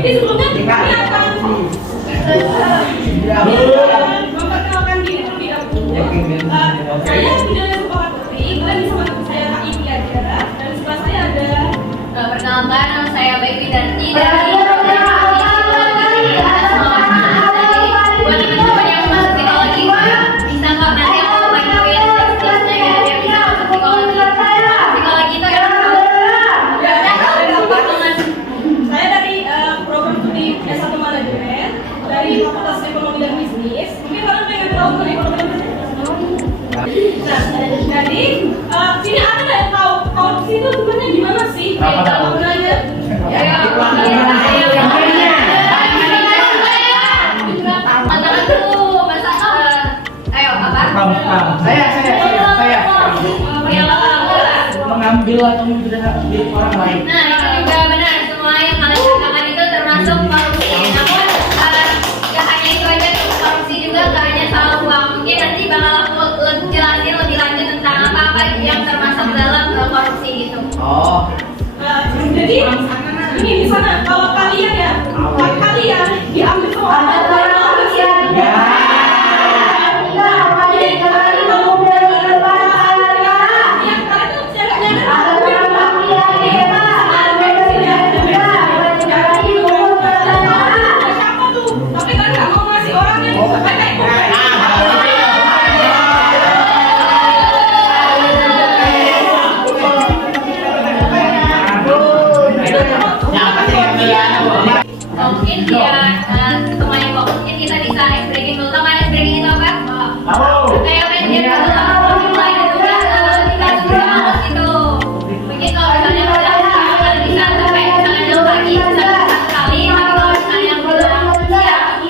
Jadi sebelumnya ini akan memperkenalkan diri terlebih dahulu. Saya sudah sekolah putri, kalian bisa manggil saya Ibi Adjara, dan sebelah saya ada perkenalkan, nama saya Baik Widarti dari buat teman-teman yang masuk psikologi bisa nggak nanti aku bantuin tips-tipsnya ya biar bisa masuk psikologi. Psikologi itu yang saya dari program studi S1 Manajemen dari Fakultas Ekonomi dan Bisnis. Mungkin kalian pengen tahu dari program bisnis? Nah, jadi sini ada nggak yang tahu korupsi itu sebenarnya gimana sih? Kalau nanya, mengambil atau mengambil orang lain. Nah, itu juga benar. Semua yang kalian katakan itu termasuk korupsi. Namun, gak hanya itu aja tuh. Korupsi juga gak hanya soal uang. Mungkin nanti bakal aku jelasin lebih lanjut tentang apa-apa yang termasuk dalam korupsi gitu. Oh. jadi ini di sana kalau kalian ya, kalian diambil semua Mungkin dia semua yang kok mungkin kita bisa ice breaking dulu. Tahu ice breaking itu apa? Kayak main game dulu sama mulai juga kita sudah harus itu. Mungkin kalau misalnya kita bisa sampai misalnya 6 pagi bisa satu kali. Tapi kalau misalnya pulang ya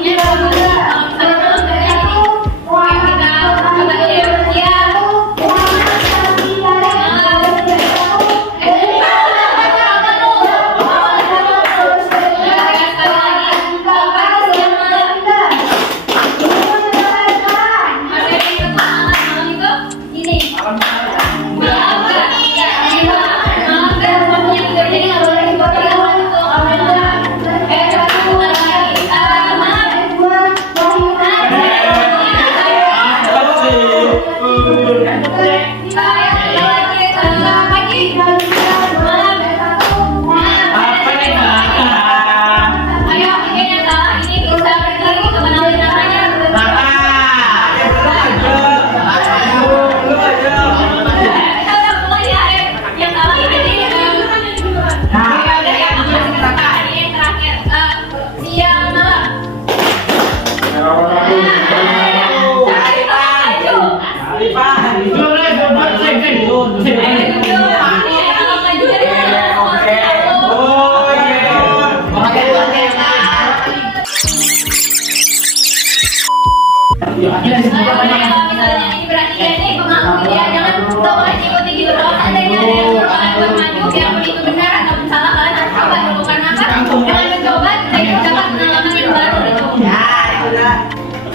ini kalau misalnya pulang dari ini kayak kita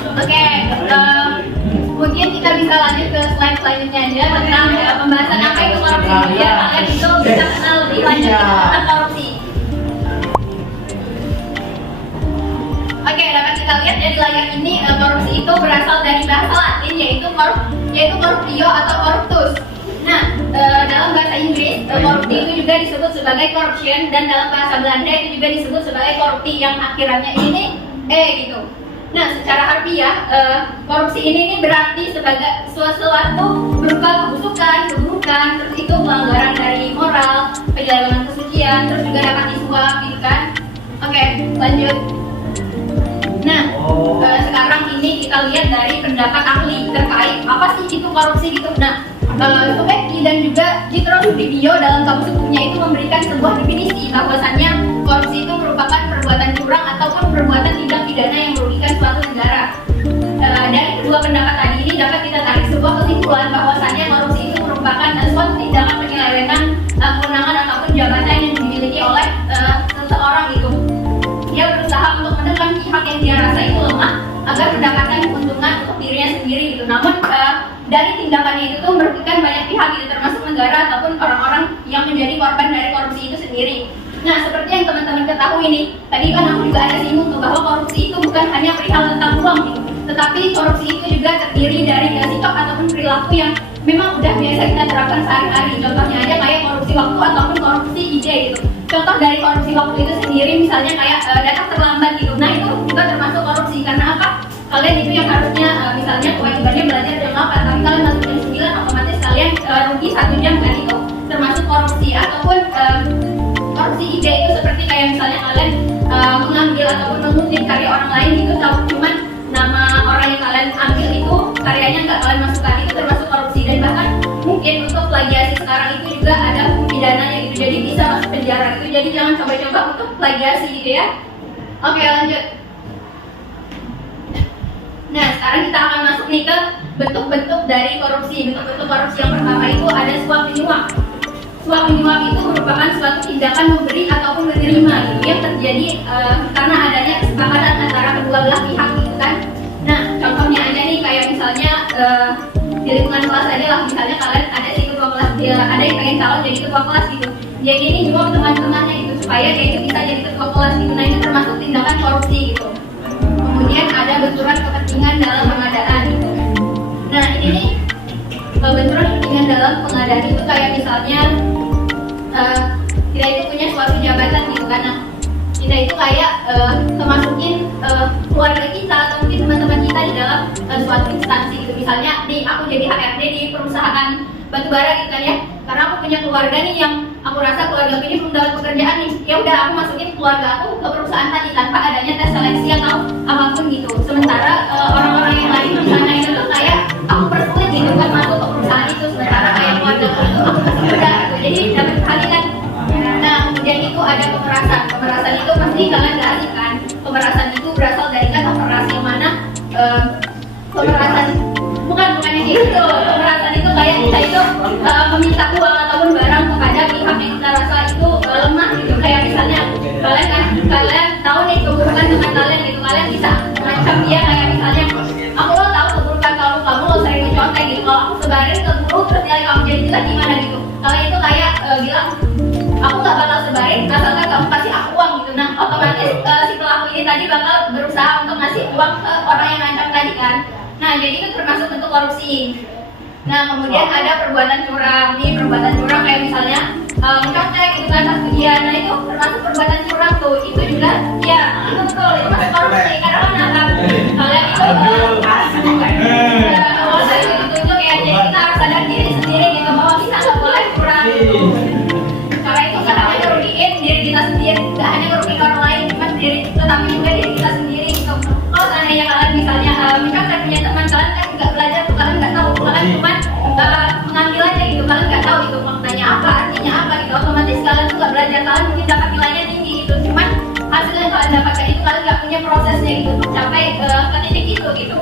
coba dia mungkin kita bisa lanjut ke slide selanjutnya aja tentang pembahasan apa itu korupsi biar kalian itu bisa kenal lebih lanjut tentang korupsi. Oke, dapat kita lihat dari layar ini korupsi itu berasal dari bahasa Latin yaitu corruptio atau corruptus. Nah, dalam bahasa Inggris korupsi itu juga disebut sebagai corruption dan dalam bahasa Belanda itu juga disebut sebagai korupti yang akhirannya ini gitu. Nah, secara harfiah korupsi ini berarti sebagai sesuatu berupa kebusukan, keburukan, terus itu pelanggaran dari moral, perjalanan kesucian, terus juga dapat disuap gitu kan. Oke, lanjut. Nah, sekarang ini kita lihat dari pendapat ahli terkait apa sih itu korupsi gitu. Nah, Subeki dan juga Jitro Sudibyo dalam kamus hukumnya itu memberikan sebuah definisi bahwasannya korupsi itu merupakan perbuatan curang ataupun perbuatan tindak pidana yang merugikan suatu negara. Dari kedua pendapat tadi ini dapat kita tarik sebuah kesimpulan bahwasannya korupsi itu merupakan suatu tindakan penyelewengan kewenangan ataupun jabatan yang dimiliki oleh seseorang itu. Dia berusaha untuk menekan pihak yang dia rasa itu lemah agar mendapatkan keuntungan untuk dirinya sendiri gitu. Namun dari tindakannya itu tuh merugikan banyak pihak gitu, termasuk negara ataupun orang-orang yang menjadi korban dari korupsi itu sendiri. Nah, seperti yang teman-teman ketahui nih, tadi kan aku juga ada singgung tuh bahwa korupsi itu bukan hanya perihal tentang uang gitu, tetapi korupsi itu juga terdiri dari sikap ataupun perilaku yang memang udah biasa kita terapkan sehari-hari. Contohnya aja kayak korupsi waktu ataupun korupsi ide gitu. Contoh dari korupsi waktu itu sendiri misalnya kayak datang terlambat gitu. Nah, itu juga termasuk korupsi karena apa? Kalian itu yang harusnya misalnya kewajibannya belajar jam 8 tapi kalian masuk jam 9, otomatis kalian rugi 1 jam kan, itu termasuk korupsi. Ataupun korupsi ide itu seperti kayak misalnya kalian mengambil ataupun mengutip karya orang lain gitu, tapi cuman nama orang yang kalian ambil itu karyanya nggak kalian masukkan, itu termasuk korupsi. Dan bahkan mungkin untuk plagiasi sekarang itu juga ada hukum pidananya gitu, jadi bisa masuk penjara gitu. Jadi jangan coba-coba untuk plagiasi gitu ya. Oke, lanjut. Nah, sekarang kita akan masuk nih ke bentuk-bentuk dari korupsi. Bentuk-bentuk korupsi yang pertama itu ada suap menyuap. Suap menyuap itu merupakan suatu tindakan memberi ataupun menerima gitu, yang terjadi karena adanya kesepakatan antara kedua belah pihak gitu kan. Nah, contohnya aja nih kayak misalnya di lingkungan kelas aja lah, misalnya kalian ada si ketua kelas, ada yang pengen calon jadi ketua kelas gitu. Jadi ini nyuap teman-temannya gitu supaya dia itu bisa jadi ketua kelas gitu. Nah, itu termasuk tindakan korupsi gitu. Kemudian ada benturan kepentingan dalam pengadaan gitu. Nah, ini nih benturan kepentingan dalam pengadaan itu kayak misalnya kita itu punya suatu jabatan gitu kan. Nah, kita itu kayak kemasukin keluarga kita atau mungkin teman-teman kita di dalam suatu instansi gitu. Misalnya nih aku jadi HRD di perusahaan batubara gitu kan ya, karena aku punya keluarga nih yang aku rasa keluarga ini belum dapat pekerjaan nih, ya udah aku masukin keluarga aku ke perusahaan tadi tanpa adanya tes seleksi atau apapun gitu. Sementara orang-orang yang lain di sana itu tuh kayak aku persulit gitu kan masuk ke perusahaan itu, sementara kayak keluarga aku itu aku masih muda gitu, jadi dapat kehadiran. Nah, kemudian itu ada pemerasan. Pemerasan itu pasti kalian nggak asing kan? Pemerasan itu berasal dari kata peras yang mana pemerasan bukan yang gitu. Pemerasan itu kayak kita itu meminta uang ataupun barang kepada pihak yang kita rasa itu lemah gitu. Kayak misalnya kalian tahu nih keburukan teman kalian gitu, kalian bisa mengancam dia kayak misalnya aku lo tahu keburukan kamu lo sering mencontek gitu, kalau aku sebarin ke guru terus nilai kamu jadi jelek gimana gitu. Kalian itu kayak bilang aku gak bakal sebarin asalkan kamu kasih aku uang gitu. Nah, otomatis si pelaku ini tadi bakal berusaha untuk ngasih uang ke orang yang ngancam tadi kan. Nah, jadi itu termasuk bentuk korupsi. Nah, kemudian ada perbuatan curang. Nih, perbuatan curang kayak misalnya mencontek gitu kan pas ujian. Nah, itu termasuk perbuatan curang tuh. Itu juga ya, itu betul, itu masuk korupsi. Karena kenapa? Kalian itu itu kayak jadi kita harus sadar diri sendiri gitu bahwa kita nggak boleh curang gitu. Karena itu nggak hanya ngerugiin diri kita sendiri, nggak hanya ngerugiin orang lain, cuma diri kita, tapi juga diri kita sendiri gitu. Kalau seandainya kalian misalnya misalnya punya teman kalian kan nggak belajar tuh, kalian nggak tahu, kalian cuma mengambil aja gitu, kalian nggak tahu itu maknanya apa, artinya apa gitu, otomatis kalian tuh nggak belajar, kalian mungkin dapat nilainya tinggi gitu, cuman hasil yang kalian dapatkan itu kalian nggak punya prosesnya gitu untuk capai ke titik itu gitu.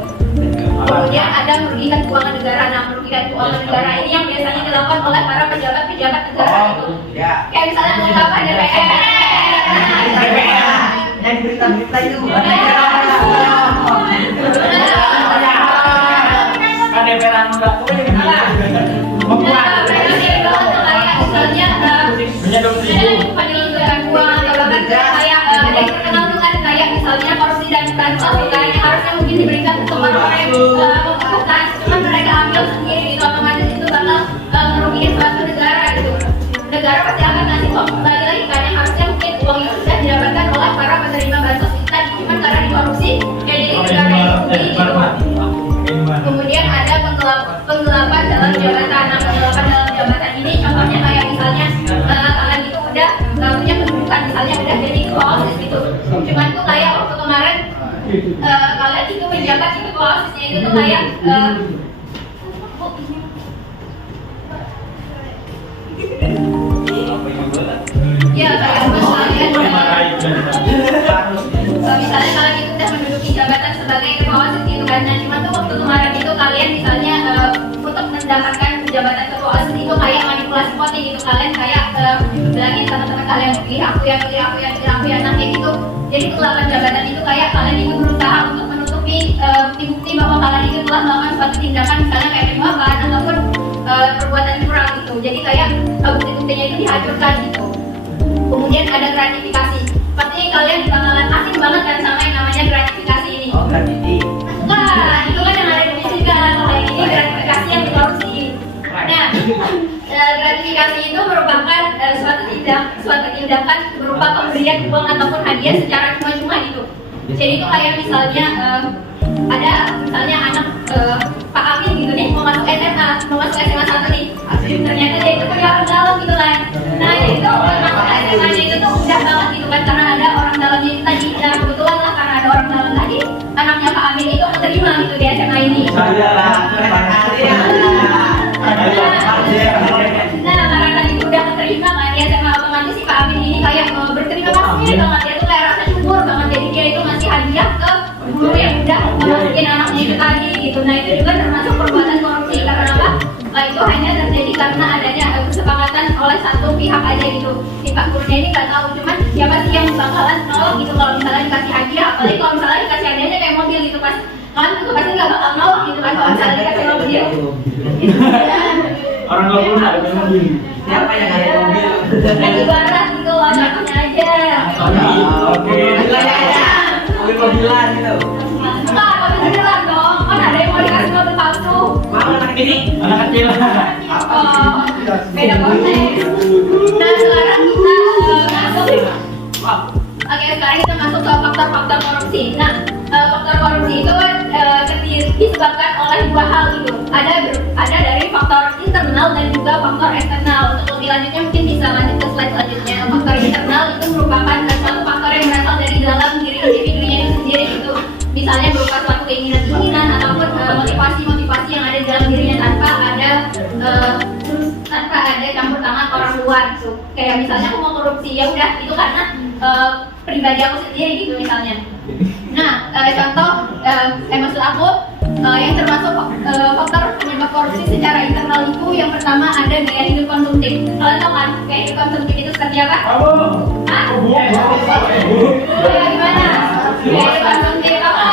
Kemudian ada merugikan keuangan negara. Nah, merugikan keuangan negara ini yang biasanya dilakukan oleh para pejabat-pejabat negara gitu. Kayak misalnya mengapa DPR. Dan berita-berita itu. Ada peran enggak? Penyelenggaraan keuangan atau bahkan kayak ada yang terkenal dengan kayak misalnya korupsi dan transaksi yang harusnya mungkin diberikan ke orang-orang yang membutuhkan, cuman mereka ambil sendiri gitu, otomatis itu bakal merugikan suatu negara gitu. Negara pasti akan ngasih uang kembali lagi kan, yang harusnya mungkin uang itu sudah didapatkan oleh para penerima bansos kita, cuman karena dikorupsi ya jadi negara yang rugi gitu. Kemudian ada penggelapan dalam jabatan. Nah, penggelapan dalam jabatan ini contohnya kayak misalnya kalian itu udah punya kedudukan, misalnya udah jadi ketua OSIS gitu, cuman tuh kayak waktu kemarin kalian itu menjabat itu ketua OSISnya itu tuh kayak ya kayak misalnya kalian itu udah menduduki jabatan sebagai ketua OSIS gitu kan. Nah, cuman tuh waktu kemarin itu kalian misalnya untuk mendapatkan jabatan ketua OSIS itu kayak manipulasi voting gitu, kalian kayak bilangin teman-teman kalian pilih aku ya. Nah, kayak gitu. Jadi penggelapan jabatan itu kayak kalian itu berusaha untuk menutupi bukti-bukti bahwa kalian itu telah melakukan suatu tindakan misalnya kayak penyuapan ataupun perbuatan curang gitu. Jadi kayak bukti-buktinya itu dihancurkan gitu. Kemudian ada gratifikasi. Pasti kalian bakalan asing banget kan sama yang namanya gratifikasi ini. Oh, gratiti. Nah, itu kan yang ada di sini kan. Kalau yang ini gratifikasi yang korupsi. Nah, gratifikasi itu merupakan suatu tindakan berupa pemberian uang ataupun hadiah secara cuma-cuma gitu. Jadi itu kayak misalnya ada misalnya anak Pak Amin gitu nih mau masuk SMA, mau masuk SMA 1 nih. Ternyata dia itu punya orang dalam gitu kan. Nah, jadi itu masuk SMA nya itu tuh udah banget gitu kan karena ada orang dalamnya itu tadi. Nah, kebetulan lah karena ada orang dalam tadi, anaknya Pak Amin itu menerima gitu di SMA ini. Nah, karena tadi itu udah keterima kan di SMA, otomatis si Pak Amin ini kayak berterima kasih banget, dia tuh kayak rasa syukur banget, jadi dia itu ngasih hadiah ke guru yang udah masukin anaknya itu tadi gitu. Nah, itu juga termasuk perbuatan korupsi karena apa? Nah, itu hanya terjadi karena adanya kesepakatan oleh satu pihak aja gitu. Si Pak gurunya ini nggak tahu, cuman siapa sih yang bakalan nolak gitu kalau misalnya dikasih hadiah, apalagi kalau misalnya dikasih hadiahnya kayak mobil gitu pas kan itu pasti nggak bakal nolak gitu kan kalau misalnya dikasih mobil. Orang tua pun ada mobil. Siapa yang ada mobil? Kan ibarat gitu loh, contohnya aja. Oke. Mobil-mobilan gitu. Enggak, mobil-mobilan dong. Kan ada yang mau dikasih mobil palsu. Mau anak ini? Anak kecil. Oh, beda konteks. Nah, sekarang kita masuk. Oke, sekarang kita masuk ke faktor-faktor korupsi. Nah, faktor korupsi itu kan disebabkan oleh dua hal gitu. Ada dari faktor internal dan juga faktor eksternal. Untuk lebih lanjutnya mungkin bisa lanjut ke slide selanjutnya. Faktor internal itu merupakan suatu faktor yang berasal dari dalam diri individunya itu sendiri gitu. Misalnya berupa suatu keinginan ataupun motivasi-motivasi yang ada di dalam dirinya tanpa ada campur tangan orang luar gitu. Kayak misalnya aku mau korupsi, ya udah itu karena pribadi aku sendiri gitu misalnya. Nah, contoh maksud aku yang termasuk faktor penyebab korupsi secara internal itu yang pertama ada gaya hidup konsumtif. Kalian tahu kan gaya hidup konsumtif itu seperti apa? Hah? Gimana? Gaya hidup konsumtif apa?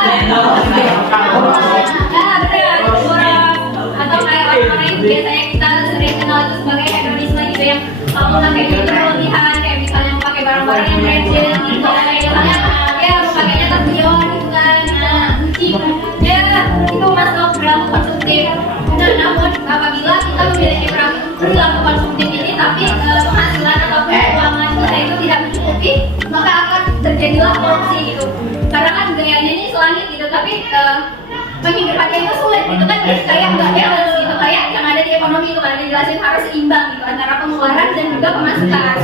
Nah, benar, murah. Atau kayak orang-orang yang biasanya kita sering kenal itu sebagai hedonisme gitu yang pakai itu berlebihan, kayak misalnya pakai barang-barang yang branded gitu, kayak misalnya ya pakainya tas Dior gitu kan, nah Gucci, ya itu masuk perilaku konsumtif. Nah, namun apabila kita memiliki perilaku konsumtif ini tapi penghasilan ataupun keuangan kita itu tidak mencukupi, maka akan terjadilah korupsi gitu. Karena kan gayanya ini selangit gitu, tapi penghidupannya itu sulit gitu kan, kayak nggak balance gitu, kayak yang ada di ekonomi itu kan dijelasin harus seimbang gitu antara pengeluaran dan juga pemasukan.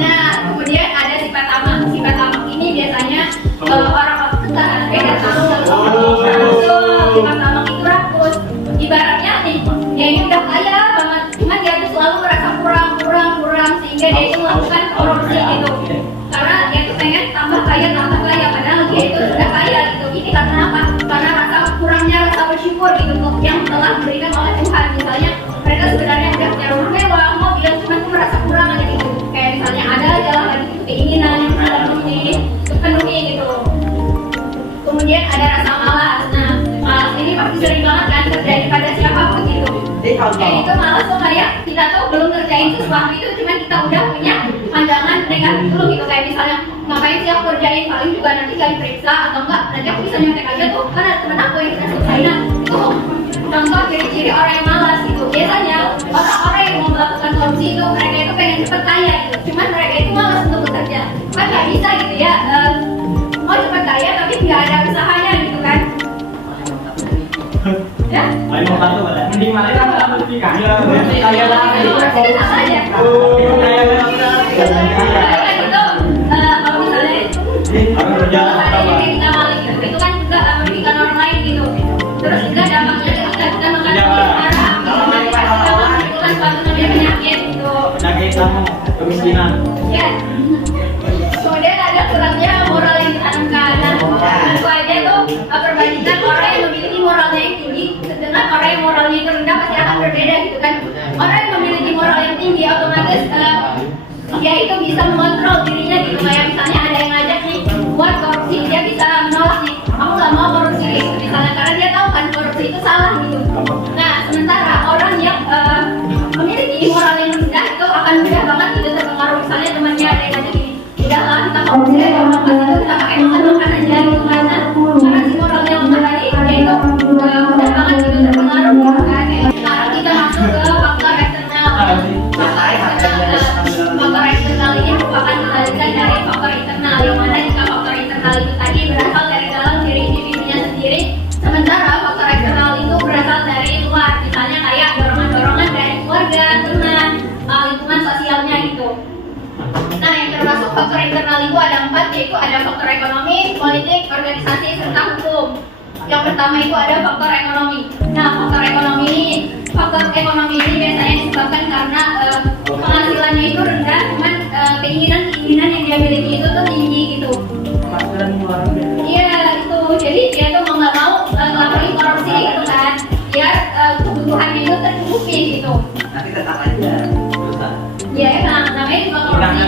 Nah, kemudian ada sifat tamak. Sifat tamak ini biasanya orang-orang beda tamak sifat tamak itu rakus. Ibaratnya nih, dia ini udah kaya banget, cuman dia tuh selalu merasa kurang sehingga dia itu melakukan korupsi gitu. Karena dia tuh pengen tambah kaya, padahal dia itu sudah kaya gitu. Ini karena apa? Karena kurangnya rasa bersyukur gitu yang telah diberikan oleh Tuhan. Misalnya mereka sebenarnya udah punya rumah mewah, mobil, cuman tuh merasa kurang aja gitu. Kayak misalnya ada aja lah lagi gitu keinginan yang terpenuhi gitu. Kemudian ada rasa malas. Nah, malas ini pasti sering banget kan terjadi pada siapapun gitu. Kayak itu malas tuh kayak kita tuh belum kerjain sesuatu itu, cuman kita udah punya pandangan negatif dulu gitu. Kayak misalnya ngapain sih aku kerjain, paling juga nanti gak diperiksa atau enggak nanti aku bisa nyontek aja tuh kan ada temen aku yang bisa selesai. Nah, itu contoh ciri-ciri orang yang malas gitu. Biasanya orang-orang yang mau melakukan korupsi itu mereka itu pengen cepet kaya gitu, cuman mereka itu malas untuk bekerja. Kan gak bisa gitu ya, mau cepet kaya tapi nggak ada usahanya gitu kan. Ya? Ayo mau bantu pada. Mending malah kan dalam pendidikan. Kaya lagi. Itu sama aja. Kaya lagi. Kan itu kalau misalnya Aku berjalan ada yang kayak kita maling gitu, itu kan juga merugikan orang lain gitu. Terus juga dampaknya ketika kita makan haram, itu kan suatu namanya penyakit gitu. Penyakit sama kemiskinan. Ya. Kemudian ada kurangnya moral yang ditanamkan. Nah, tentu aja tuh perbandingan orang yang memiliki moralnya yang tinggi dengan orang yang moralnya itu rendah pasti akan berbeda gitu kan. Orang yang memiliki moral yang tinggi otomatis dia itu bisa mengontrol dirinya gitu. Kayak misalnya ada yang ngajak nih buat korupsi, dia bisa menolak nih, aku nggak mau korupsi gitu misalnya, karena dia tahu kan korupsi itu salah gitu. Nah, sementara orang yang memiliki moral yang rendah itu akan mudah banget gitu terpengaruh misalnya temannya ada yang ngajak gini, udahlah kita fokus aja orang pas itu kita pakai makan aja gitu karena si moral yang tadi dia itu mudah banget gitu terpengaruh gitu kan. Sekarang kita masuk ke faktor eksternal. Faktor eksternal ini merupakan kebalikan dari faktor internal, yang mana jika faktor internal itu tadi berasal dari dalam diri individunya sendiri, sementara faktor eksternal itu berasal dari luar, misalnya kayak dorongan-dorongan dari keluarga, teman, lingkungan sosialnya gitu. Nah, yang termasuk faktor internal itu ada 4, yaitu ada faktor ekonomi, politik, organisasi, serta hukum. Yang pertama itu ada faktor ekonomi. Nah, faktor ekonomi ini biasanya disebabkan karena penghasilannya itu rendah, cuman keinginan yang dia miliki itu tuh tinggi gitu. Iya, itu. Jadi dia tuh mau nggak mau ngelakuin korupsi gitu kan, biar kebutuhannya itu tercukupi gitu. Tapi tetap aja susah. Ya emang, namanya juga korupsi.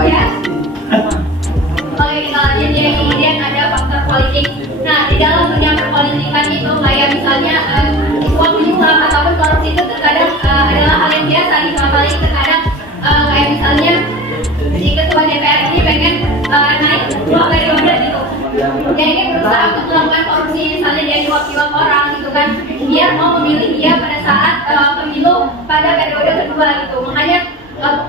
Ya. Oke, kita lanjut ya. Kemudian ada faktor politik. Nah, di dalam dunia perpolitikan itu kayak misalnya uang menyuap ataupun korupsi itu terkadang adalah hal yang biasa gitu. Apalagi terkadang kayak misalnya si ketua DPR ini pengen naik 2 periode gitu. Dia ini berusaha untuk melakukan korupsi, misalnya dia nyuap-nyuap orang gitu kan, dia mau memilih dia pada saat pemilu pada periode kedua gitu. Makanya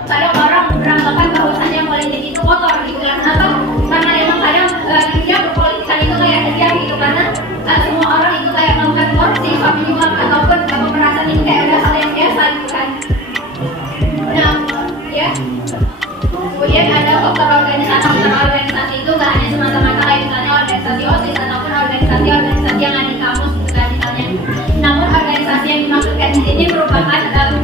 kadang orang beranggapan bahwasannya politik itu kotor gitu. Kenapa? Karena emang kadang dunia berpolitikan itu kayak kejam gitu, karena semua orang itu kayak melakukan korupsi, menyuap ataupun pemerasan itu kayak udah hal yang biasa gitu kan. Nah, ya. Kemudian ada faktor organisasi. Faktor organisasi itu gak hanya semata-mata kayak misalnya organisasi OSIS ataupun organisasi yang ada di kampus gitu kan misalnya. Namun organisasi yang dimaksudkan di sini merupakan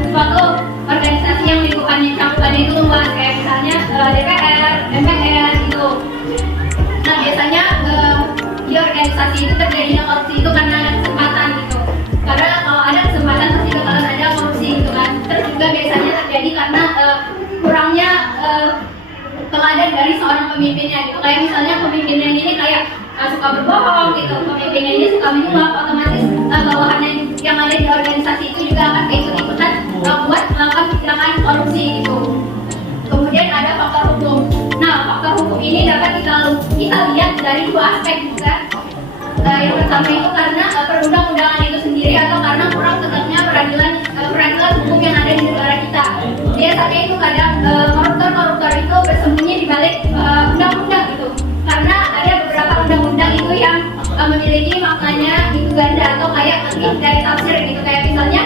suatu organisasi yang lingkupannya cakupannya itu luas, kayak misalnya DPR, MPR gitu. Nah, biasanya di organisasi itu terjadinya korupsi itu karena ada kesempatan gitu. Karena kalau ada kesempatan pasti bakalan ada korupsi gitu kan. Terus juga biasanya terjadi karena kurangnya teladan dari seorang pemimpinnya gitu. Kayak misalnya pemimpinnya ini kayak suka berbohong gitu, pemimpinnya ini suka menyuap, otomatis bawahannya yang ada di organisasi itu juga akan ikut-ikutan buat melakukan tindakan korupsi gitu. Kemudian ada faktor hukum. Nah, faktor hukum ini dapat kita lihat dari 2 aspek juga. Yang pertama itu karena perundang-undangan itu sendiri atau karena kurang tegaknya peradilan hukum yang ada di negara kita. Biasanya itu kadang koruptor itu bersembunyi di balik undang-undang gitu. Karena ada beberapa undang-undang itu yang memiliki maknanya itu ganda atau kayak lebih dari tafsir gitu. Kayak misalnya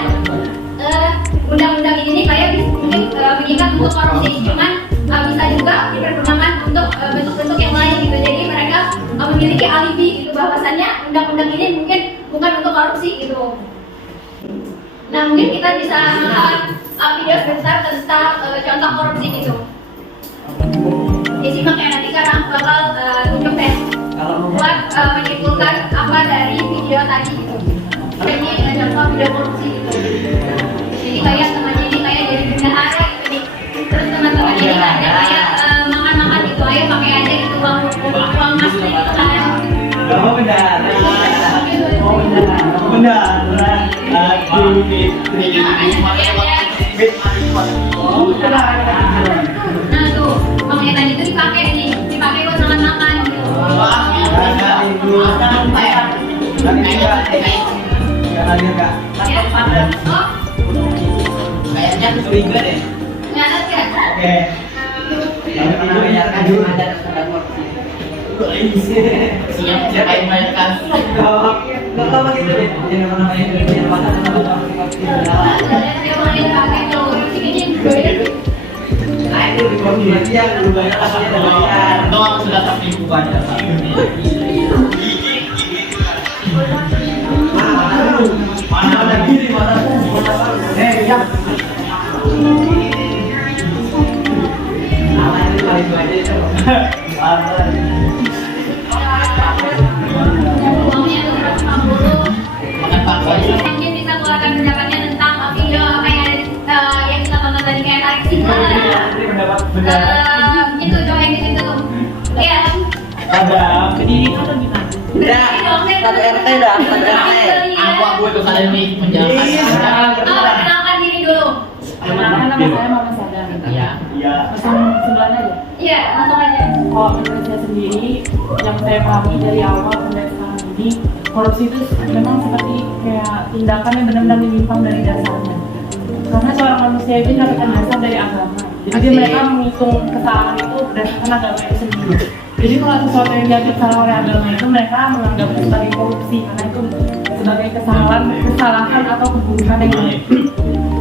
undang-undang ini kayak mungkin mengikat untuk korupsi, cuman bisa juga dipergunakan untuk bentuk-bentuk yang lain gitu. Jadi mereka memiliki alibi gitu bahwasannya undang-undang ini mungkin bukan untuk korupsi gitu. Nah, mungkin kita bisa melihat video sebentar tentang contoh korupsi gitu. Disimak ya, nanti karena aku bakal tunjuk tes buat menyimpulkan apa dari video tadi gitu. Ini contoh video korupsi gitu. Jadi kayak temannya ini kayak jadi bendahara gitu nih. Terus teman-teman ini kayak makan-makan gitu, ayo pakai aja gitu uang mas gitu kan. Oh, bendahara. Nah tuh, uangnya tadi itu dipakai buat makan-makan gitu. Kayaknya curiga deh. Nyatet kan? Oke. Siapa yang bayarkan? Gak tau begitu deh. Jangan namanya yang mana nah itu di konfirmasi yang lu bayar aslinya dan bayar. Doang sudah tertipu banyak. Mana gini mana yang nama itu paling aja itu. Uangnya tuh 150. Makan pakai. Mungkin bisa keluarkan pendapatnya tentang video apa yang ada yang kita tonton tadi kayak tarik sinyal. Gitu dong yang di situ tuh. Iya. Ada. Jadi ada gimana? Udah. Satu RT dah. Satu RT. Aku itu kalian nih menjalankan. Kenalkan diri dulu. Perkenalkan nama saya Mama Sadam. Iya. Langsung sebelah aja. Iya, langsung aja. Kalau menurut saya sendiri, yang saya pahami dari awal sampai sekarang ini, korupsi itu memang seperti kayak tindakan yang benar-benar menyimpang dari dasarnya. Karena seorang manusia itu mendapatkan dasar dari agama. Jadi mereka menghitung kesalahan itu berdasarkan agama itu sendiri. Jadi kalau sesuatu yang dianggap salah oleh agama itu mereka menganggap itu sebagai korupsi karena itu sebagai kesalahan atau keburukan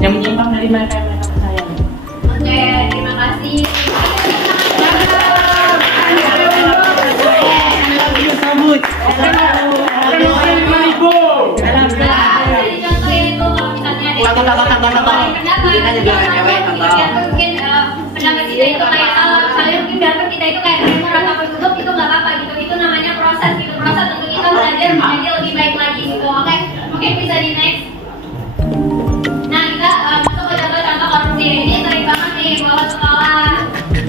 yang menyimpang dari mereka yang mereka percaya. Oke, terima kasih. Sambut. Nah, jadi contohnya itu kalau misalnya mungkin pendapat kita itu kayak misalnya mungkin dapat kita itu kayak rumor atau tertutup itu nggak apa-apa gitu. Itu namanya proses gitu. Proses untuk kita belajar menjadi lebih baik lagi gitu. Oke, mungkin bisa di next. Nah, kita masuk ke contoh-contoh korupsi. Ini sering banget nih bawa sekolah.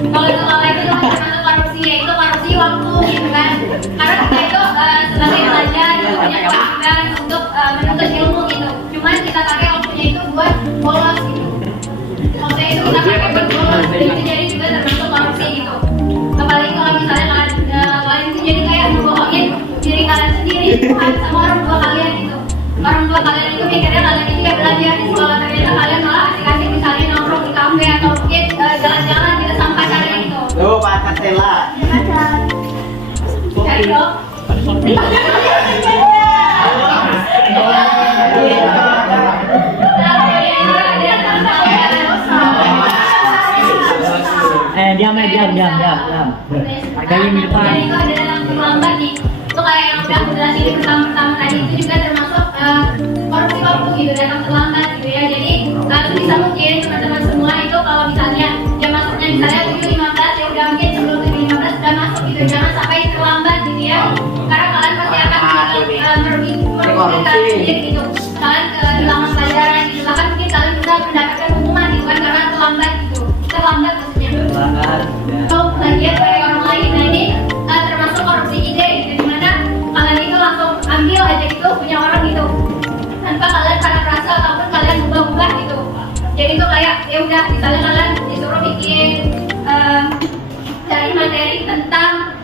Kalau sekolah itu termasuk korupsi, yaitu korupsi waktu gitu kan. Karena kita itu sebagai pelajar itu punya kewajiban untuk menuntut ilmu gitu. Cuman kita pakai waktunya itu buat bolos gitu. Waktu itu kita pakai buat bolos, itu jadi juga termasuk korupsi gitu. Apalagi kalau misalnya kalian itu jadi kayak ngebohongin diri kalian sendiri, Tuhan sama orang tua kalian gitu. Orang tua kalian itu mikirnya kalian itu kayak belajar di sekolah, ternyata kalian malah asik-asik misalnya nongkrong di kafe atau mungkin jalan-jalan gitu sama pacarnya gitu. Tuh, Pak Kastela. Cari dong. Diam. Harganya di depan. Jadi itu ada dalam terlambat nih. Itu kayak yang udah aku jelasin di pertama tadi itu juga termasuk korupsi waktu gitu, datang terlambat gitu ya. Jadi bisa mungkin teman-teman semua itu kalau misalnya jam masuknya misalnya 7.15 ya udah mungkin sebelum 7.15 sudah masuk gitu. Jangan sampai terlambat gitu ya. Karena kalian pasti akan merugikan kalian sendiri gitu. Kalian kehilangan pelajaran gitu. Bahkan mungkin kalian juga mendapatkan hukuman gitu kan karena terlambat gitu. Terlambat maksudnya. Bagian dari orang lain. Nah ini termasuk korupsi ide gitu, dimana kalian itu langsung ambil aja gitu punya orang gitu tanpa kalian pada rasa ataupun kalian ubah-ubah gitu. Jadi itu kayak ya udah misalnya kalian disuruh bikin cari materi tentang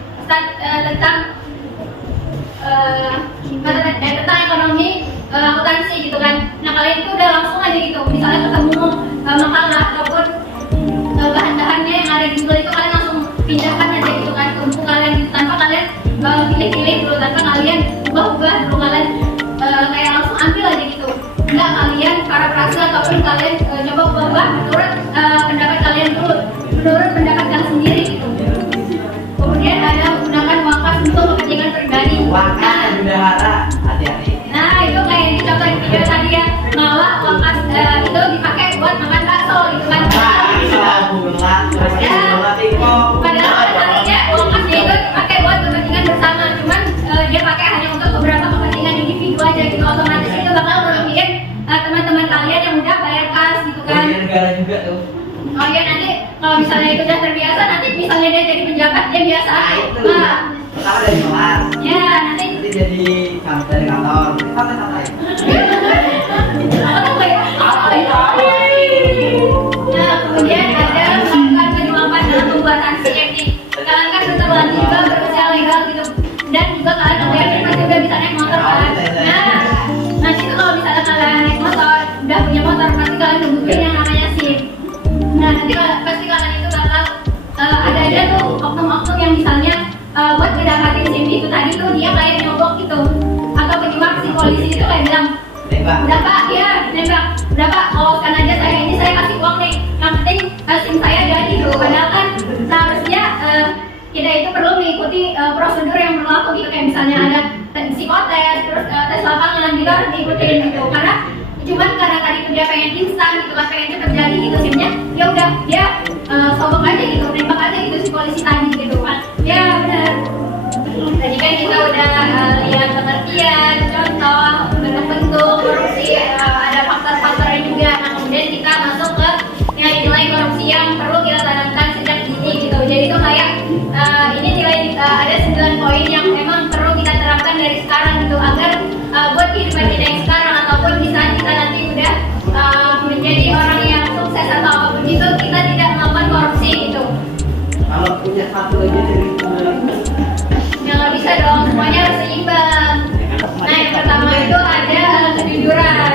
ekonomi akuntansi gitu kan. Nah kalian itu udah langsung aja gitu misalnya ketemu makalah ataupun bahan-bahannya yang ada di Google itu kalian langsung pindahkan aja gitu kan ke buku kalian gitu tanpa kalian pilih-pilih dulu, tanpa kalian ubah-ubah dulu, kalian kayak langsung ambil aja gitu. Enggak kalian para praksi ataupun kalian coba ubah-ubah menurut pendapat kalian dulu, menurut pendapat kalian sendiri gitu. Kemudian ada menggunakan wakaf untuk kepentingan pribadi. Wakaf dan bendahara, hati-hati. Nah itu kayak di contoh di video tadi ya, malah wakaf itu dipakai buat makan bakso gitu kan. Padahal tadinya wakafnya itu dipakai buat kepentingan bersama, cuman dia pakai hanya untuk beberapa kepentingan individu aja gitu. Otomatis itu bakal merugikan teman-teman kalian yang udah bayar kas gitu kan. Negara juga tuh. Oh iya, nanti kalau misalnya itu udah terbiasa, nanti misalnya dia jadi penjabat dia biasa. Nah, pertama dari kelas. ya nanti Jadi dari kantor. Santai-santai. Nah, kemudian ada melakukan penyuapan dalam pembuatan SIM nih. Kalian kan udah terlanjur juga berusia legal gitu. Dan juga kalian aku yakin pasti udah bisa naik motor kan. Nah, nanti tuh kalau misalnya kalian naik motor, udah punya motor, pasti kalian nungguin yang namanya SIM. Nah, nanti pasti kalian itu bakal ada aja tuh oknum-oknum yang misalnya buat ngedapatin SIM itu tadi tuh dia kayak nyogok gitu. Atau penyuap si polisi itu kayak bilang, udah pak, ya nembak, udah pak, kan aja saya kasih uang nih, yang penting SIM saya jadi dulu. Padahal kan seharusnya kita itu perlu mengikuti prosedur yang berlaku gitu, kayak misalnya ada psikotes, terus tes lapangan juga harus diikutin gitu. Karena karena tadi tuh dia pengen instan gitu kan, pengen cepet jadi gitu SIM-nya, ya udah dia sogok aja gitu, nembak aja gitu si polisi tadi gitu kan. Ya benar. Tadi kan kita udah lihat pengertian, contoh, bentuk-bentuk korupsi, ada faktor-faktornya juga. Nah kemudian kita masuk ke nilai-nilai korupsi yang perlu kita tanamkan sejak dini gitu. Jadi itu kayak ini nilai ada 9 poin yang memang perlu kita terapkan dari sekarang gitu, agar buat kehidupan kita yang sekarang ataupun di saat kita nanti udah menjadi orang yang satu aja dari Ya nggak bisa dong, semuanya harus seimbang. Nah yang pertama itu ada kejujuran.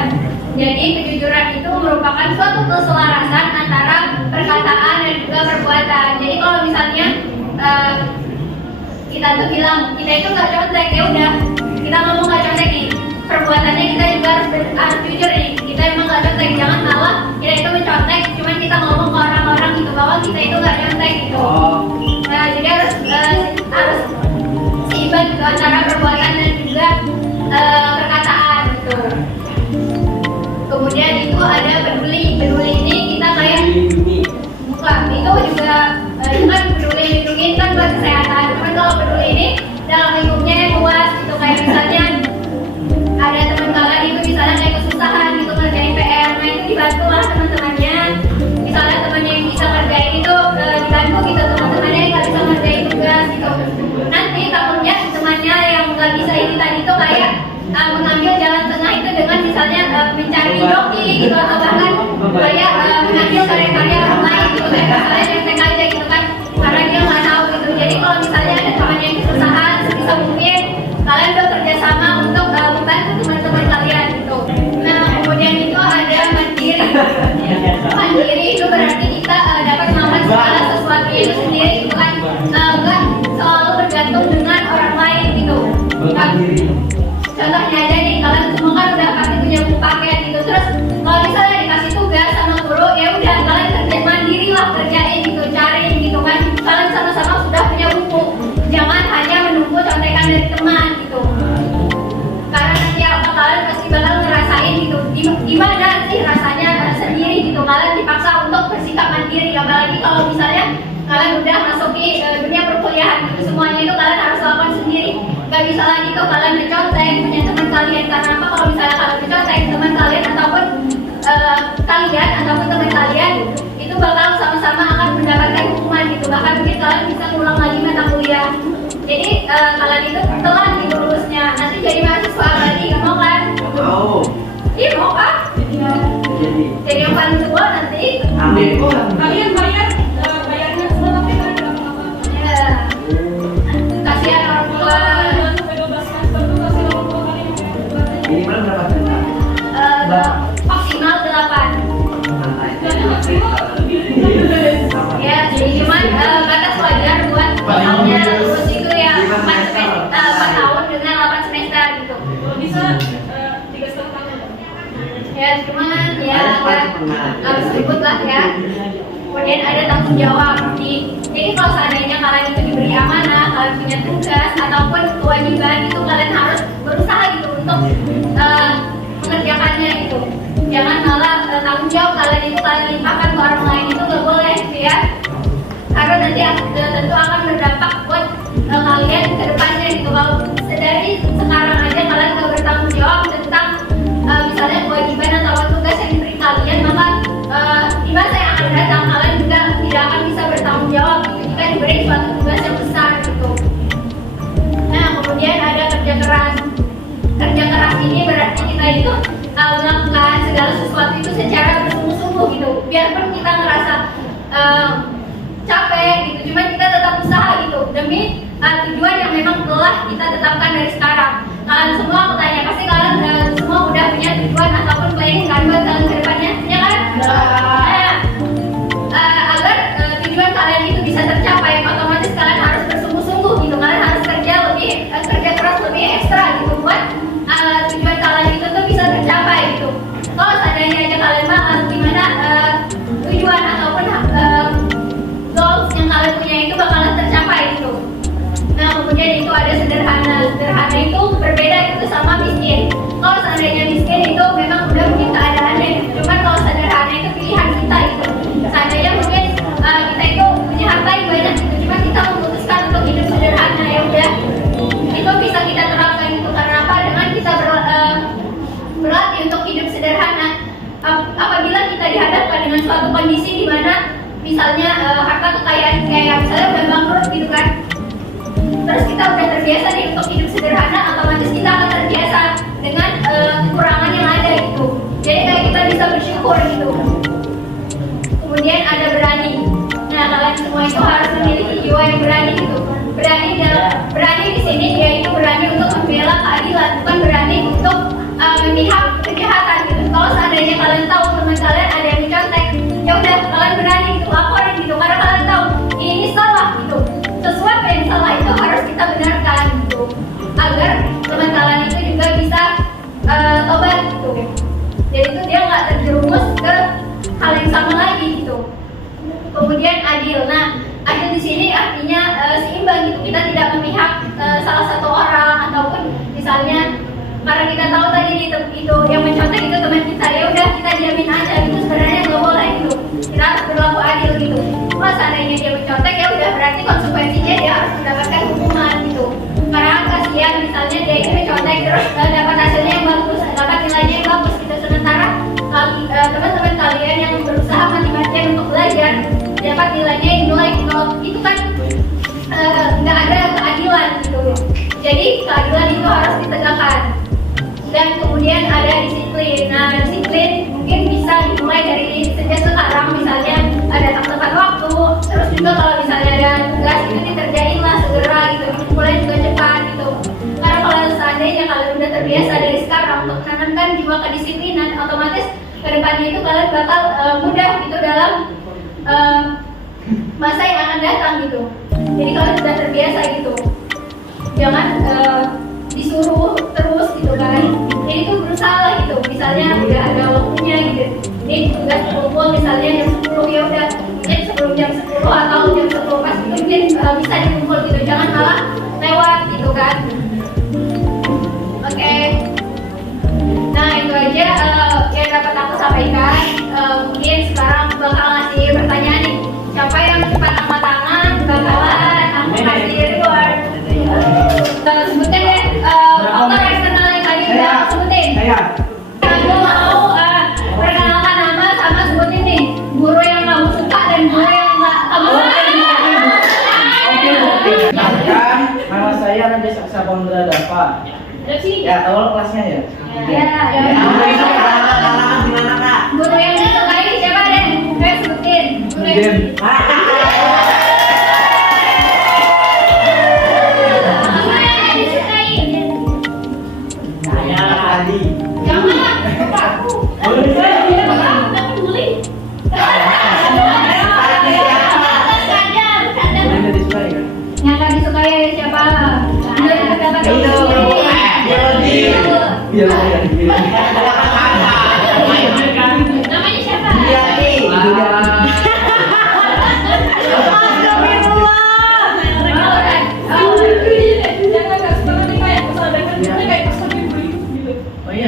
Jadi kejujuran itu merupakan suatu keselarasan antara perkataan dan juga perbuatan. Jadi kalau misalnya kita tuh bilang kita itu nggak contek, ya udah kita ngomong nggak contek nih, perbuatannya kita juga harus jujur nih. Kita emang nggak contek, jangan malah kita itu mencontek, cuman kita ngomong ke orang-orang gitu bahwa kita itu nggak contek gitu. Nah jadi harus seimbang gitu antara perbuatan dan juga perkataan gitu. Kemudian itu ada peduli. Peduli ini kita kayak bukan itu juga kan peduli lindungi kan buat kesehatan. Cuman kalau peduli ini dalam lingkupnya yang luas gitu, kayak misalnya ada teman kalian itu misalnya kayak kesusahan gitu ngerjain PR, nah itu dibantu lah teman-temannya. Misalnya temannya yang bisa ngerjain itu dibantu gitu, teman-temannya yang nggak bisa ngerjain tugas gitu. Nanti takutnya temannya yang nggak bisa ini tadi tuh kayak mengambil jalan tengah itu dengan misalnya mencari joki gitu, atau bahkan kayak mengambil karya-karya orang lain gitu, kayak misalnya yang aja gitu kan, karena dia nggak tahu gitu. Jadi kalau misalnya ada temannya yang kesusahan, sebisa mungkin kalian udah kerjasama untuk membantu teman-teman kalian gitu. Nah kemudian itu ada mandiri. Mandiri itu berarti kita dapat melakukan segala sesuatu itu sendiri gitu kan, nggak selalu bergantung dengan orang lain gitu. Contohnya aja nih, kalian semua kan udah pasti punya buku paket gitu. Terus kalau misalnya dikasih tugas sama guru, ya udah kalian kerja mandiri lah, kerjain gitu, cari gitu kan. Kalian sama-sama sudah punya buku, jangan hanya menunggu contekan dari teman gitu. Karena nanti apa kalian pasti bakal ngerasain gitu, gimana sih rasanya sendiri gitu. Kalian dipaksa untuk bersikap mandiri, apalagi kalau misalnya kalian udah masuk di dunia perkuliahan gitu, semuanya itu kalian harus lakukan sendiri. Gak bisa lagi tuh kalian mencontek punya teman kalian. Karena apa? Kalau misalnya kalian mencontek teman kalian ataupun teman kalian itu bakal sama-sama akan mendapatkan hukuman gitu. Bahkan mungkin kalian bisa ngulang lagi mata kuliah. Jadi kalian itu telat gitu lulusnya, nanti jadi mahasiswa lagi, nggak mau kan? Mau. Iya mau kan? Jadi yang paling tua nanti. Kalian bayarnya semua tapi kalian nggak apa-apa. Ya. Kasihan orang tua. Minimal berapa juta? Maksimal 8. Ya, jadi cuman batas wajar buat misalnya lulus itu ya 4 tahun dengan 8 semester gitu. Kalau bisa 3,5 tahun. Ya, cuman ya harus ribut lah ya. Kemudian ada tanggung jawab. Jadi kalau seandainya kalian itu diberi amanah, kalian punya tugas ataupun kewajiban itu kalian harus berusaha gitu untuk mengerjakannya gitu. Jangan malah tanggung jawab kalian itu kalian limpahkan ke orang lain, itu nggak boleh gitu ya. Karena nanti tentu akan berdampak buat kalian ke depannya gitu. Kalau dari sekarang aja kalian nggak bertanggung jawab tentang misalnya kewajiban atau tugas yang diberi kalian, maka di masa yang akan datang kalian juga tidak akan bisa bertanggung jawab gitu, jika diberi suatu tugas yang besar gitu. Nah kemudian ada kerja keras. Kerja keras ini berarti kita itu melakukan segala sesuatu itu secara bersungguh-sungguh gitu. Biarpun kita ngerasa capek gitu, cuman kita tetap usaha gitu demi tujuan yang memang telah kita tetapkan dari sekarang. Kalian semua aku tanya, pasti kalian semua udah punya tujuan ataupun planning kan buat kalian ke depannya, ya kan? Agar tujuan kalian itu bisa tercapai, otomatis kalian harus bersungguh-sungguh gitu. Kalian harus kerja keras lebih ekstra gitu buat tujuan kalian itu tuh bisa tercapai gitu. Kalau seandainya aja kalian malas, gimana tujuan ataupun goals yang kalian punya itu bakalan tercapai gitu. Nah kemudian itu ada sederhana. Sederhana itu berbeda gitu sama miskin. Kalau seandainya miskin itu memang udah punya keadaannya gitu. Cuman kalau sederhana itu pilihan kita gitu. Seandainya mungkin kita itu punya harta yang banyak gitu, cuman kita memutuskan untuk hidup sederhana, ya udah itu bisa kita terapkan gitu. Karena apa? Dengan kita berlatih untuk hidup sederhana. Apabila kita dihadapkan dengan suatu kondisi di mana misalnya harta kekayaan kayak misalnya udah bangkrut gitu kan, terus kita udah terbiasa nih untuk hidup sederhana, otomatis kita akan terbiasa dengan kekurangan yang ada gitu. Jadi kayak kita bisa bersyukur gitu. Kemudian ada berani. Nah kalian semua itu harus memiliki jiwa yang berani gitu. Berani di sini yaitu berani untuk membela keadilan, bukan berani untuk memihak kejahatan gitu. Kalau seandainya kalian tahu teman kalian ada yang mencontek, ya udah kalian berani gitu laporin gitu, karena kalian tahu ini salah gitu. Sesuatu yang salah itu harus kita benarkan gitu, agar teman kalian itu juga bisa tobat gitu. Jadi itu dia nggak terjerumus ke hal yang sama lagi gitu. Kemudian adil. Nah, adil di sini artinya seimbang gitu. Kita tidak memihak salah satu orang ataupun misalnya karena kita tahu tadi itu yang mencontek itu teman kita, ya udah kita diamin aja gitu. Sebenarnya nggak boleh gitu. Kita harus berlaku adil gitu. Kalau seandainya dia mencontek, ya udah berarti konsekuensinya dia harus mendapatkan hukuman gitu. Karena kasihan misalnya dia itu mencontek terus dapat hasilnya yang bagus, dapat nilainya yang bagus gitu. Sementara teman-teman kalian yang berusaha mati-matian untuk belajar dapat nilainya yang jelek, kalau itu kan nggak ada keadilan gitu. Jadi keadilan itu harus ditegakkan. Dan kemudian ada disiplin. Nah, disiplin mungkin bisa dimulai dari sejak sekarang, misalnya ada tepat waktu. Terus juga kalau misalnya ada tugas itu dikerjain lah segera gitu, dimulai juga cepat gitu. Karena kalau seandainya kalian udah terbiasa dari sekarang untuk menanamkan jiwa kedisiplinan, otomatis kedepannya itu kalian bakal mudah gitu dalam masa yang akan datang gitu. Jadi kalian sudah terbiasa gitu. Jangan disuruh terus gitu kan. Jadi itu berusaha lah gitu. Misalnya udah ada waktunya gitu. Ini tugas kumpul misalnya jam 10, ya udah mungkin sebelum jam 10 atau jam 10 pas itu mungkin bisa dikumpul gitu. Jangan malah lewat gitu kan. Oke. Nah itu aja yang dapat aku sampaikan. Mungkin sekarang bakal ngasih pertanyaan nih. Siapa yang cepat angkat tangan bakalan aku kasih reward. Sebutin deh faktor eksternal yang tadi udah aku sebutin. Aku mau perkenalkan nama sama sebutin nih guru yang kamu suka dan guru yang nggak kamu suka. Kan nama saya Raja Saksa Pondra Dava. Ya, awal kelasnya ya. Ya. Gimana Kak? Guru yang disukai siapa deh? Saya sebutin. Guru yang yang gak disukai siapa? Namanya siapa? Oh iya.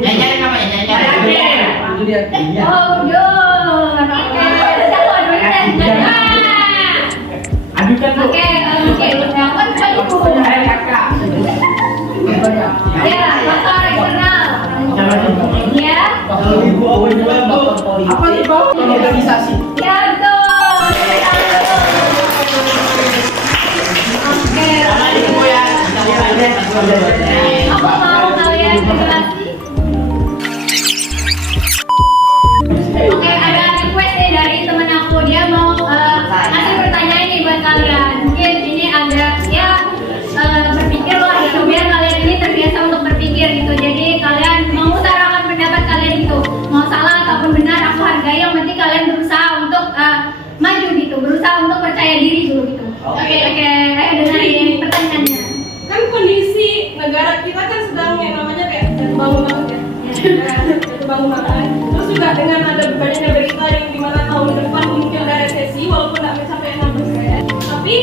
Nyanyi namanya nyanyi. Itu dia. Oh, Jun. Oke, siapa duluan? Adukan tuh. Oke. Yang kan ibu. Kakak. Ya, faktor eksternal. Ya. Kalau ibu awal juga faktor politik. Apa sih Pak? Organisasi. Ya, betul. Oke. Ibu ya. Aku mau kalian berlatih. Oke, ada request nih dari temen aku. Dia mau ngasih pertanyaan nih buat kalian. Mungkin ini ada ya berpikir lah gitu, biar kalian ini terbiasa untuk berpikir gitu. Jadi kalian mengutarakan pendapat kalian gitu. Mau salah ataupun benar, aku hargai. Yang penting kalian berusaha untuk maju gitu, berusaha untuk percaya diri dulu gitu. Oke, ayo dengerin pertanyaannya. Kan kondisi negara kita kan sedang yang namanya kayak jatuh bangun banget ya. Jatuh bangun banget. Terus juga dengan ada banyaknya berita yang dimana tahun depan mungkin ada resesi walaupun nggak mencapai 6%. Tapi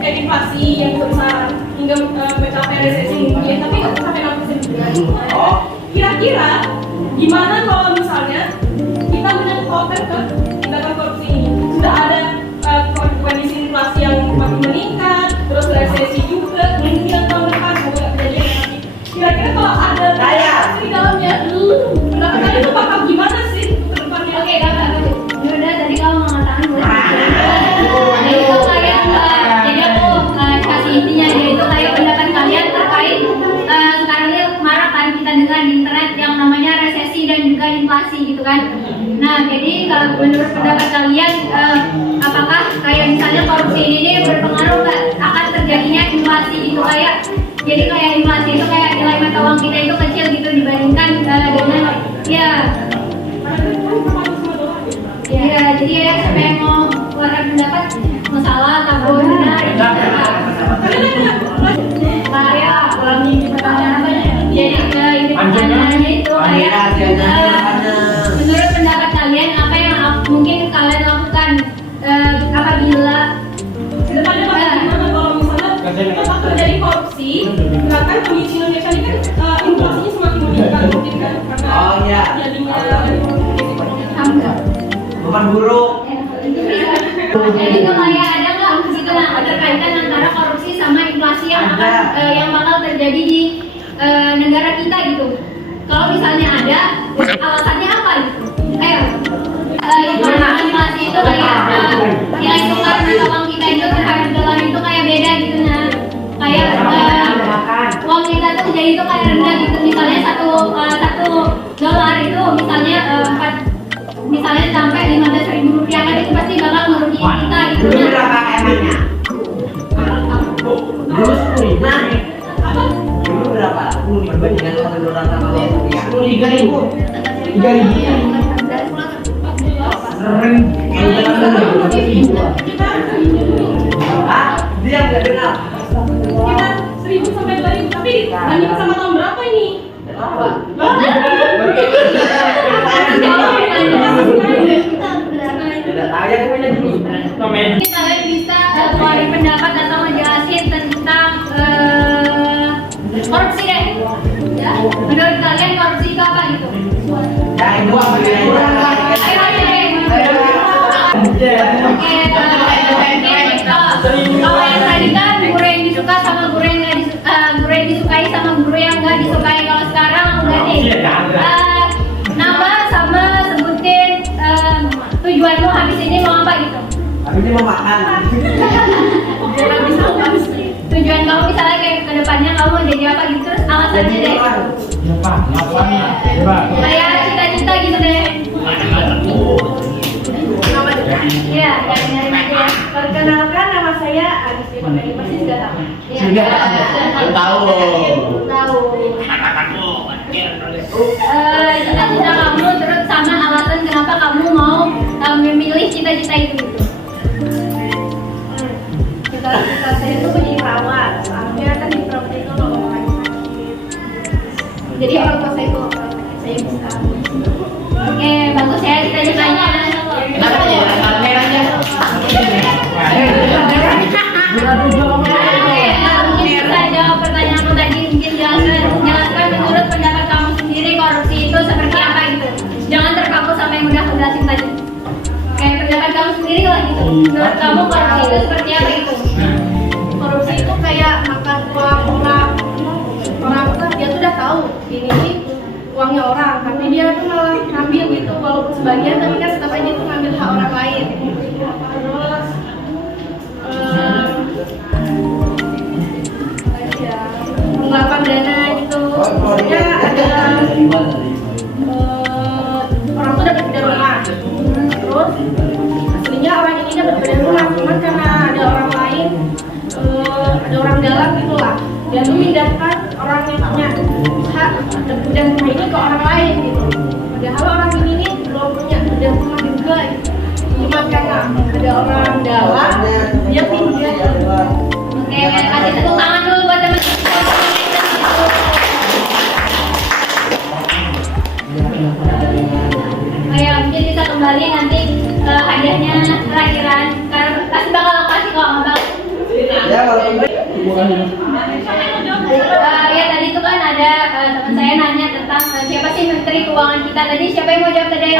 kayak inflasi yang besar hingga mencapai resesi mungkin, tapi nggak sampai 6% juga. Kira-kira gimana kalau misalnya kita menyangkut ke tindakan korupsi ini? Sudah ada kondisi inflasi yang makin meningkat, terus resesi juga mungkin tahun depan semoga kejadian lagi. Kira-kira kalau ada di dalamnya, pendapat itu bakal gimana sih ke depannya? Oke, kakak. Yaudah, tadi kamu mengatakan boleh. Jadi itu kayak jadi aku kasih intinya, yaitu kayak pendapat kalian terkait sekarang ini marak kan kita dengar di internet yang namanya resesi dan juga inflasi gitu kan. Nah, jadi kalau menurut pendapat kalian, apakah kayak misalnya korupsi ini berpengaruh nggak akan terjadinya inflasi gitu, kayak jadi kayak inflasi itu kayak nilai mata uang kita itu kecil gitu dibandingkan dengan ya jadi ya siapa yang mau keluarkan pendapat masalah atau benar saya ulangi pertanyaannya. Jadi ini pertanyaannya itu kayak menurut pendapat kalian apa yang mungkin kalian lakukan apabila Kedepannya bagaimana kalau misalnya tetap terjadi korupsi, bahkan kondisi Indonesia ini kan inflasinya semakin meningkat mungkin kan karena jadinya Beban buruk. Jadi itu kayak ada nggak gitu nah keterkaitan antara korupsi sama inflasi yang bakal terjadi di negara kita gitu. Kalau misalnya ada, alasannya apa gitu? Ayo, inflasi itu kayak nilai tukar mata uang kita itu terhadap dolar itu kayak beda gitu nah. Kayak uang kita tuh jadi itu kayak rendah gitu. Misalnya satu dolar itu misalnya misalnya sampai 15.000 rupiah kan itu pasti bakal merugikan kita gitu Dulu nah. berapa emangnya? Dulu 10.000. Dulu berapa? 10 perbandingan sama dolar sama rupiah. 3.000. 3.000. Sering. Hah? Dia nggak dengar. sekitar 1.000 sampai 2.000, tapi bandingkan sama tahun berapa ini? Tidak tahu ya punya dulu. Mungkin kalian bisa keluarin pendapat atau ngejelasin tentang korupsi deh. Ya, menurut kalian korupsi itu apa gitu? Ya itu apa ya? Ayo deh. Oke, kalau yang tadi kan guru yang disuka sama guru yang nggak disuka, guru yang disukai sama guru yang nggak disukai. Kalau sekarang aku ganti nama sama sebutin tujuanmu habis ini mau apa gitu. Habis ini mau makan. Tujuan kamu misalnya kayak ke depannya kamu mau jadi apa gitu, terus alasannya deh. Kayak cita-cita gitu deh. Iya, nyari aja ya. Perkenalkan, nama saya Agustin Mekani, pasti sudah tahu. Iya. Tahu. Tahu. Cita-cita kamu terus sama alasan kenapa kamu mau memilih cita-cita itu gitu. Cita-cita saya itu menjadi perawat, soalnya kan di perawat itu kalau orang sakit. Jadi orang tua saya itu orang sakit, saya bisa. Oke, bagus ya cita-citanya. Kenapa jadi rasa merahnya? Mungkin bisa jawab pertanyaanmu tadi, mungkin jelaskan menurut pendapat kamu sendiri korupsi itu seperti apa gitu. Jangan terpaku sama yang udah aku jelasin tadi. Kayak pendapat kamu sendiri lah gitu. Menurut kamu korupsi itu seperti apa gitu? Korupsi itu kayak makan uang orang kan dia sudah tahu ini nih uangnya orang, tapi dia tuh malah ngambil gitu walaupun sebagian, tapi kan tetap aja tuh ngambil hak orang lain. Terus pengelapan dana gitu, maksudnya ada orang tuh dapat beda rumah, terus aslinya orang ini dapat beda rumah, cuman karena ada orang lain, ada orang dalam gitulah, dia tuh pindahkan orang yang punya hak dan rumah ini ke orang lain gitu. Padahal orang ini nih belum punya beda rumah juga gitu. Cuma karena ada orang dalam, dia pindah. Oke, kasih tepuk tangan dulu buat teman-teman. Ayo, mungkin bisa kembali nanti hadiahnya terakhiran. Karena pasti bakal kasih kok, abang. Ya walaupun Ya tadi itu kan ada teman saya nanya tentang siapa sih Menteri Keuangan kita tadi, siapa yang mau jawab tadi?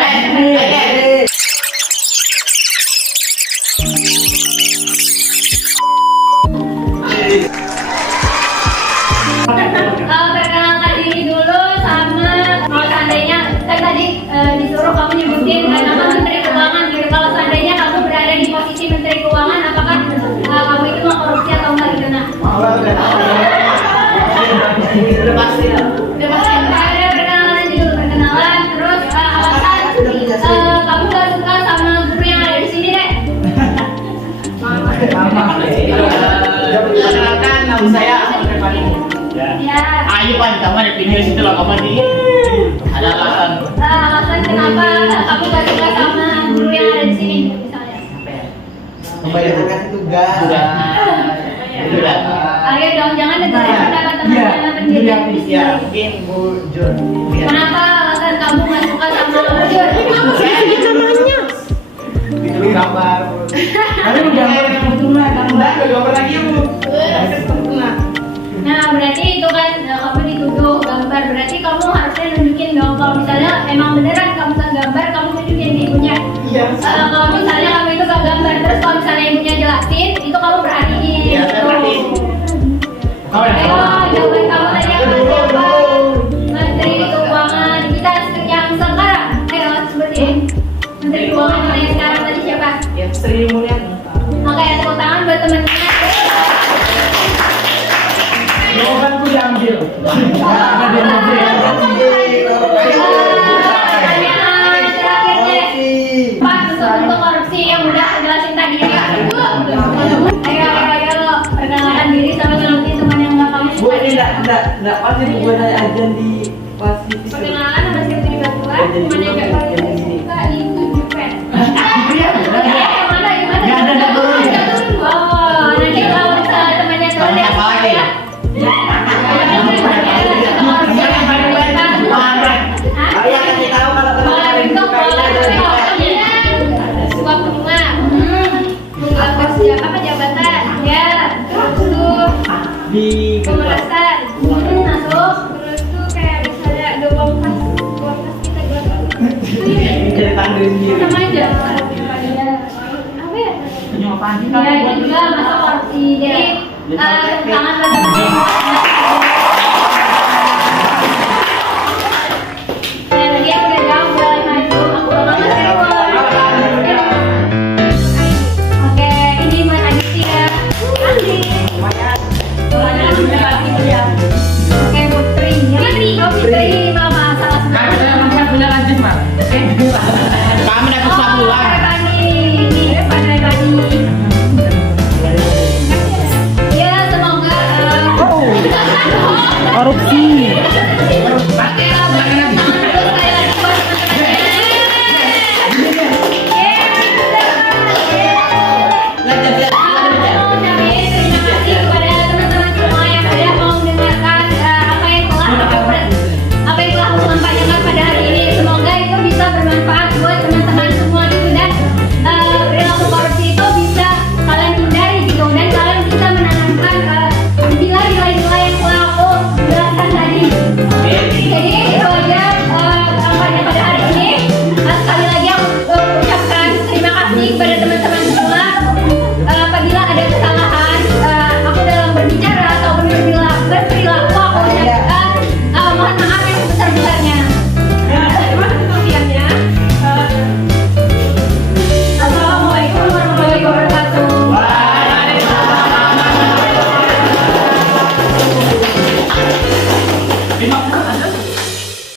Perkenalkan diri dulu sama kalau seandainya kan tadi disuruh kamu nyebutin nama Menteri Keuangan gitu. Kalau seandainya kamu berada di posisi Menteri Keuangan, apakah kamu itu mau korupsi atau enggak gitu nah? udah pasti lah. Udah pasti. Ada perkenalan dulu, perkenalan terus Perkenalkan nama saya Andre Paling. Ya. Ayo Pan, kamu ada video situ lah kamu di. Ada alasan. Alasan kenapa kamu gak suka sama guru yang ada di sini misalnya? Kebanyakan kasih tugas. Sudah. Ayo dong, jangan dengerin pendapat teman-teman pendiri. Ya, mungkin Bu Jun. Kenapa alasan kamu gak suka sama Bu Jun? Bikin gambar. Tapi udah cuma Enggak, gambar lagi Bu. Nah, berarti itu kan kamu dituduh gambar. Berarti kamu harusnya nunjukin dong. Kalau misalnya emang beneran kamu bisa gambar, kamu tunjukin ke ibunya. Iya. Kalau misalnya kamu itu gak gambar, terus kalau misalnya ibunya jelasin, itu kamu beraniin. Iya, saya berani. Ayo, jawaban kamu tadi apa? Siapa? Menteri Keuangan kita yang sekarang. Ayo, sebutin. Menteri Keuangan kita yang sekarang tadi siapa? Ya, Sri Mulyani. Oke, tepuk tangan buat teman-teman. jawabanku diambil. Ada dia Pertanyaan terakhir deh. Pas untuk korupsi yang udah jelasin tadi ya. Ayo, perkenalkan diri sama sebutin teman yang nggak kamu Bu, ini enggak pasti Bu buat saya ajan di pasti. Perkenalan nama saya Putri Batua, teman yang nggak kamu suka itu Jupen. Yang mana? Nggak ada, nggak turun. Oh, nanti kalau misalnya temannya turun ya. Apa lagi? Ayah kasih tahu kalau teman-teman yang suka apa jabatan? Ya, terus tuh di pemerasan. Masuk, terus tuh kayak misalnya ada uang kas kita cerita sendiri. sama aja. Apa ya? punya apaan sih? Ya, itu juga masuk korupsi. Jadi, tangan teman-teman. Nah, tadi aku udah jawab boleh maju. Aku bakal ngasih Oke, ini buat Aditi ya. Andi. Oke, Putri. Putri, mama salah Kami semua. saya langsung punya lanjut mas. Kamu dapat sabulan. Pandai Bani. Ya, semoga Korupsi. Oke,